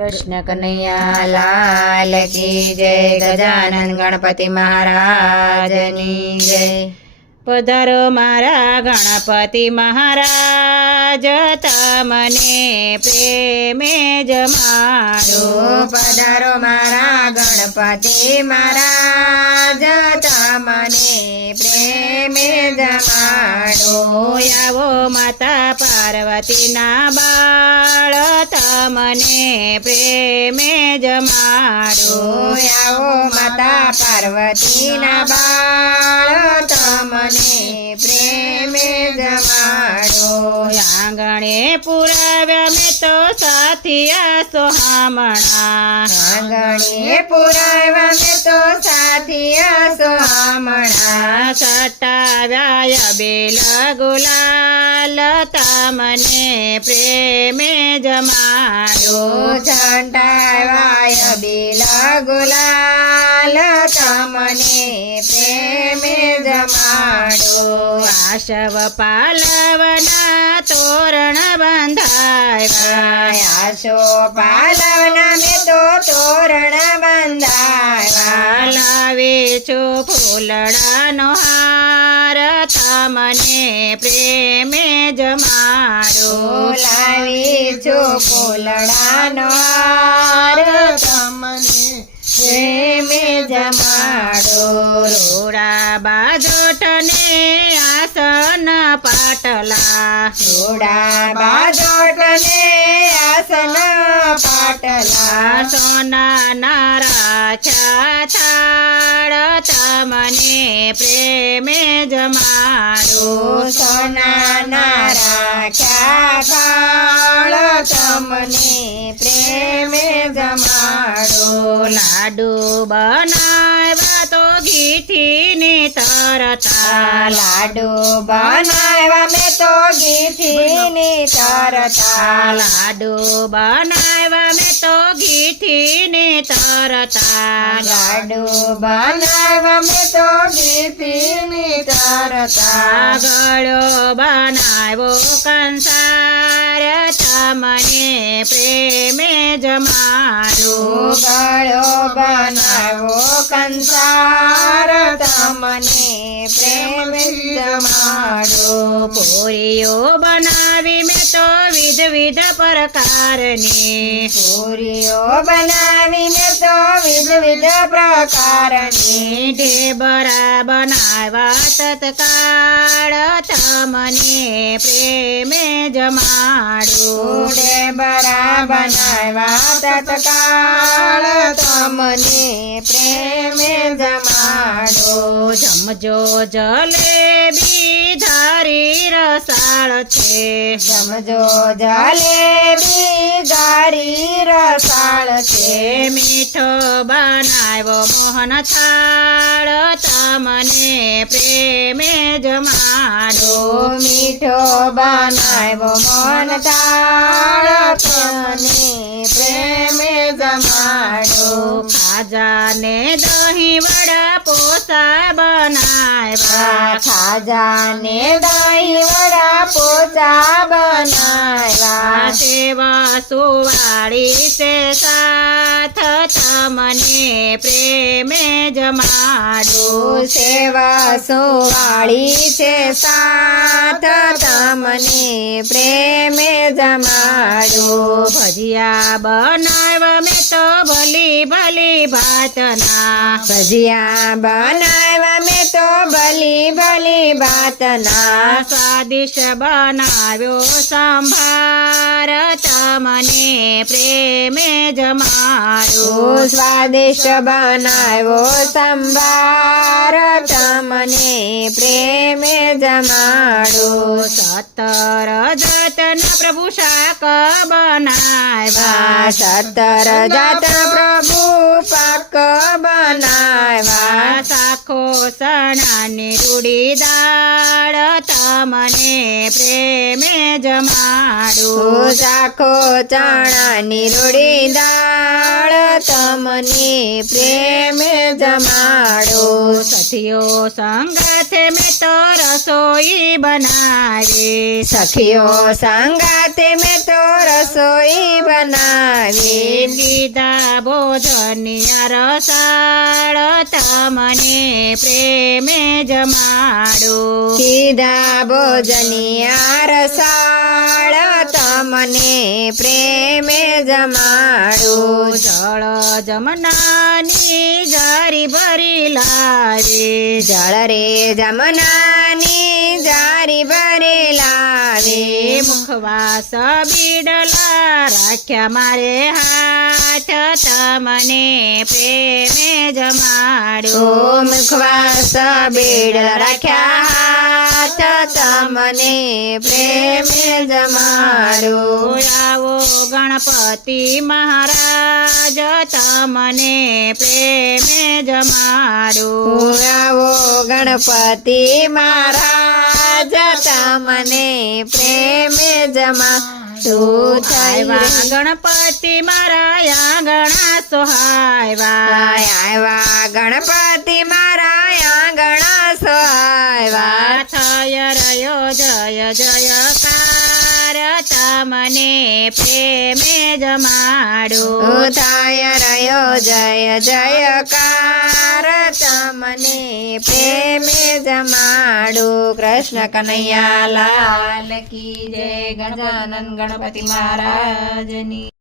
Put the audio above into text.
कृष्ण कन्हैया लाल की जय। गजानन गणपति महाराजनी जय। पधारो मारा गणपति महाराज तमने प्रेमे जमाडो। पधारो मारा गणपति महाराज तमने प्रेमे जमाडो। आवो माता पार्वती ना बाळ तमने प्रेमे जमाडो। आवो माता पार्वती ना बाळ तमने प्रेमे जमाडो। आंगणे पुराव्या में तो साथिया सोहामणा। आंगणे पुराव्या में तो साथिया सोहामणा। सटाव्या बेल गुलाल तमने प्रेमे जमाडो। सटाव्या बेल गुलाल तमने प्रेमे जमाडो। आशव पालवना तोरण बंधाव्या। आशो पालवना में तो तोरण बंधाव्या। लावे छो फूलड़ानो हार तमने प्रेमे जमाडो। लावे छो फूलड़ानो हार तमने प्रेमे जमाडो। रोड़ा बाजोटने आसन पाटला। रोड़ा बाजोटने आसन पाटला। सोना नाराख्या थाळ तमने प्रेमे जमाडो। सोना नाराख्या थाळ तमने प्रेमे जमाडो। लाडू बनाव्या तो घीठीने तरता। लाडू बनाव्या में तो घीठीने तरता। लाडू बनाव्या में तो घीठीने तरता। लाडू बनाव्या में तो घीठीने तरता। गळो बनाव्यो कंसार तमने प्रेमे जमाडो। गळो बनाव्यो कंसार तमने प्रेमे जमाडो। पोरियो बनावी में तो विध विध प्रकारनी। पोरियो बनावी में तो विध विध प्रकारनी। ढेबरा बनावा तत्काळ तमने प्रेमे जमाडो। ढेबरा बनावा तत्काळ तमने प्रेमे जमाडो। जमजो जलेबी धारी रसाळ छे। जमजो जलेबी धारी रसाळ छे। मीठो बनाव्यो मोहन थाळ तमने प्रेमे जमाडो। मीठो बनाव्यो मोहन थाळ तमने प्रेमे जमाडो। खाजा ने दही वड़ा पोसा बनाव्या। खाजा ने दही वड़ा पोसा बनाव्या। सेवा सुवाड़ी से साथ तमने प्रेमे जमाडो। सेवा सुवाड़ी से साथ तमने प्रेमे जमाडो। भजिया बनाव्या में तो भली भली भातना। भजिया बनाव्या में तो भली भली भातना। स्वादिष्ट बनाव्यो संभार तमने प्रेमे जमाडो। स्वादिष्ट बनाव्यो संभार तमने प्रेमे जमाडो। 17 जतन प्रभु शाक बनाव्या। 17 જાતા પ્રભુ પાક બનાવ્યા સાખો સણાની રૂડી દાળ તમને પ્રેમે જમાડું શાખો ચણાની રોડી દાળ તમને પ્રેમે જમાડો સખીઓ સંગાથે મેં તો રસોઈ બનાવી સખીઓ સંગાતે મેં તો રસોઈ બનાવી ગીધા ભોજનિયા રસાળ તમને પ્રેમે જમાડું કીધા ભોજનિયા રસાળ તમને પ્રેમે જમાડું જળ જમનાની જારી ભરી લાવી જળ રે જમનાની જારી ભરી લાવી મુખવાસ બીડલા રાખ્યા મારે હાથ તમને પ્રેમે જમાડું મુખવાસ બેડ રાખ્યા હાથ તમને પ્રેમે જમાડું આવો ગણપતિ મહારાજ તમને પ્રેમે જમાડું આવો ગણપતિ મહારાજ તમને પ્રેમે જમાડું આવ્યા ગણપતિ મારા આંગણા સોહાયવા આવ્યા ગણપતિ મારા આંગણા સોહાયવા થય રહ્યો જય જયકાર તમને પ્રેમે જમાડું થાય રહ્યો જય જયકાર તમને પ્રેમે જમાડું કૃષ્ણ કનૈયા લાલ કી જય ગજાનન ગણપતિ મહારાજની